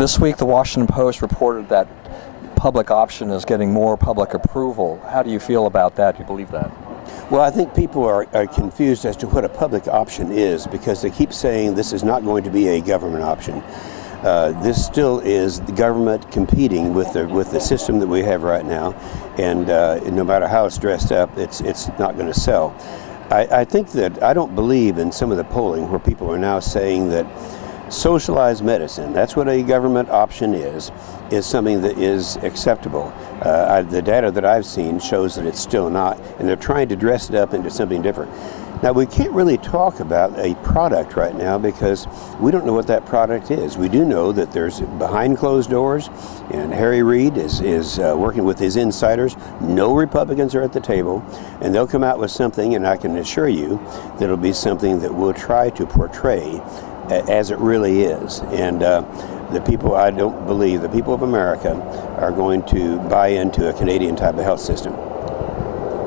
This week, the Washington Post reported that public option is getting more public approval. How do you feel about that? Do you believe that? Well, I think people are confused as to what a public option is, because they keep saying this is not going to be a government option. This still is the government competing with the system that we have right now, and no matter how it's dressed up, it's not going to sell. I think that I don't believe in some of the polling where people are now saying that socialized medicine, that's what a government option is something that is acceptable. The data that I've seen shows that it's still not, and they're trying to dress it up into something different. Now, we can't really talk about a product right now because we don't know what that product is. We do know that there's behind closed doors, and Harry Reid is working with his insiders. No Republicans are at the table, and they'll come out with something, and I can assure you that it'll be something that we'll try to portray as it really is. And the people, I don't believe, the people of America are going to buy into a Canadian type of health system.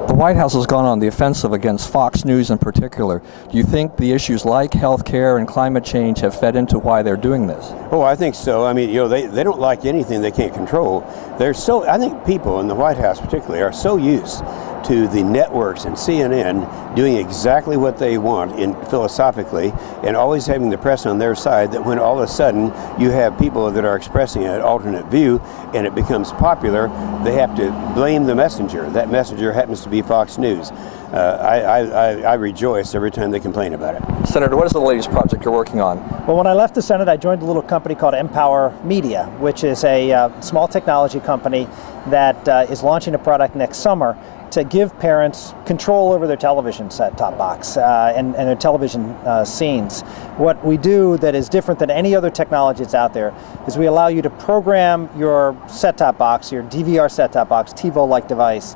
The White House has gone on the offensive against Fox News in particular. Do you think the issues like health care and climate change have fed into why they're doing this? Oh, I think so. I mean, you know, they don't like anything they can't control. I think people in the White House particularly are so used to the networks and CNN doing exactly what they want philosophically, and always having the press on their side, that when all of a sudden you have people that are expressing an alternate view and it becomes popular, they have to blame the messenger. That messenger happens to be Fox News. I rejoice every time they complain about it. Senator, what is the latest project you're working on? Well, when I left the Senate, I joined a little company called Empower Media, which is a small technology company that is launching a product next summer to give parents control over their television set-top box and their television scenes. What we do that is different than any other technology that's out there is we allow you to program your set-top box, your DVR set-top box, TiVo-like device,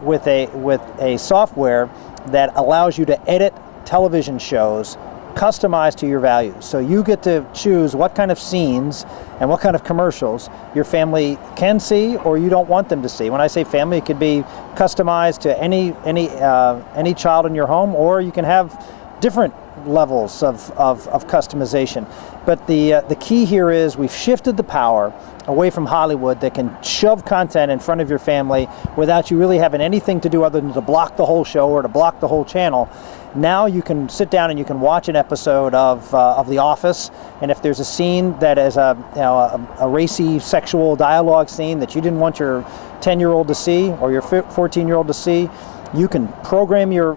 with a software that allows you to edit television shows customized to your values. So you get to choose what kind of scenes and what kind of commercials your family can see or you don't want them to see. When I say family, it could be customized to any child in your home, or you can have different levels of customization. But the key here is we've shifted the power away from Hollywood that can shove content in front of your family without you really having anything to do other than to block the whole show or to block the whole channel. Now you can sit down and you can watch an episode of The Office, and if there's a scene that is a racy sexual dialogue scene that you didn't want your 10-year-old to see or your 14-year-old to see, you can program your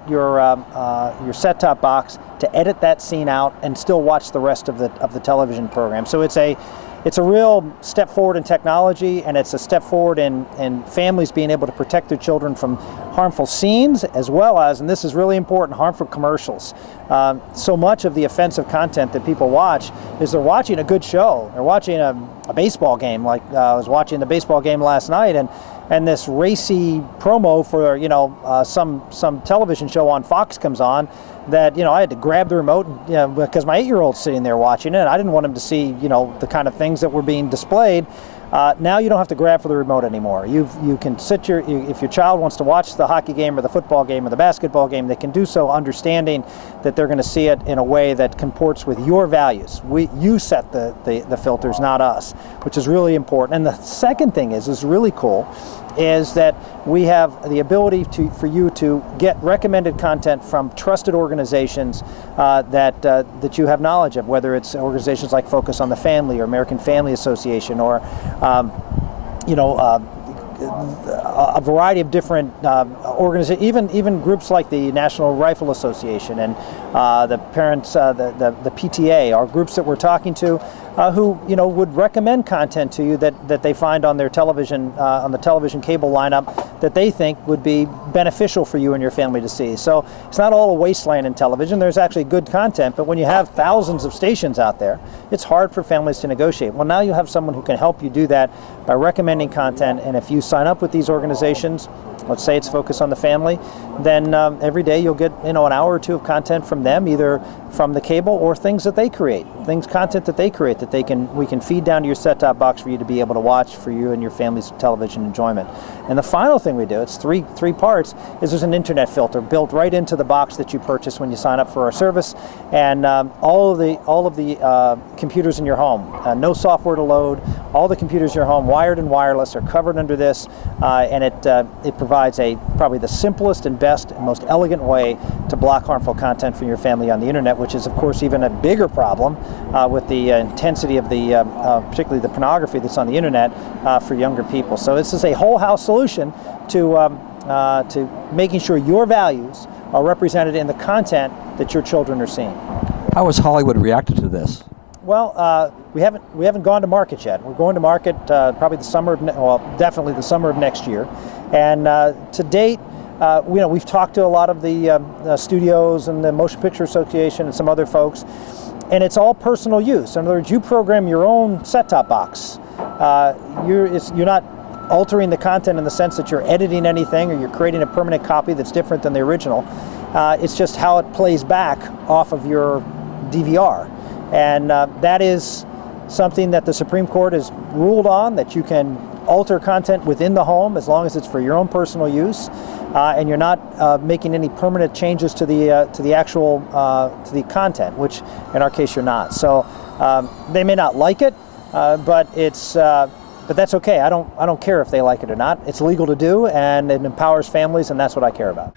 set-top box to edit that scene out and still watch the rest of the television program. So it's a real step forward in technology, and it's a step forward in families being able to protect their children from harmful scenes, as well as, and this is really important, harmful commercials. So much of the offensive content that people watch is they're watching a good show. They're watching a baseball game, like I was watching the baseball game last night, and this racy promo for some television show on Fox comes on, that I had to grab the remote because my 8-year-old's sitting there watching it, and I didn't want him to see the kind of things that were being displayed. Now you don't have to grab for the remote anymore. You can sit if your child wants to watch the hockey game or the football game or the basketball game, they can do so understanding that they're going to see it in a way that comports with your values. You set the filters, not us, which is really important. And the second thing is really cool, is that we have the ability for you to get recommended content from trusted organizations that you have knowledge of, whether it's organizations like Focus on the Family or American Family Association, or a variety of different organizations, even groups like the National Rifle Association and the parents, the PTA, are groups that we're talking to who would recommend content to you that they find on their television, on the television cable lineup, that they think would be beneficial for you and your family to see. So it's not all a wasteland in television. There's actually good content, but when you have thousands of stations out there, it's hard for families to negotiate. Well, now you have someone who can help you do that by recommending content, and if you sign up with these organizations, let's say it's Focus on the Family, then every day you'll get an hour or two of content from them, either from the cable or things that they create, content that they create that we can feed down to your set-top box for you to be able to watch for you and your family's television enjoyment. And the final thing we do, it's three parts, is there's an internet filter built right into the box that you purchase when you sign up for our service, and all of the computers in your home, no software to load, all the computers in your home, wired and wireless, are covered under this, and it provides probably the simplest and best and most elegant way to block harmful content from your family on the internet, which is of course even a bigger problem with the intensity of particularly the pornography that's on the internet for younger people. So this is a whole house solution to making sure your values are represented in the content that your children are seeing. How has Hollywood reacted to this? Well, we haven't gone to market yet. We're going to market probably definitely the summer of next year. And to date, we've talked to a lot of the studios and the Motion Picture Association and some other folks, and it's all personal use. In other words, you program your own set-top box. You're not altering the content in the sense that you're editing anything or you're creating a permanent copy that's different than the original. It's just how it plays back off of your DVR. And that is something that the Supreme Court has ruled on, that you can alter content within the home as long as it's for your own personal use, and you're not making any permanent changes to the actual to the content, which in our case you're not. So they may not like it, but that's okay. I don't care if they like it or not. It's legal to do, and it empowers families, and that's what I care about.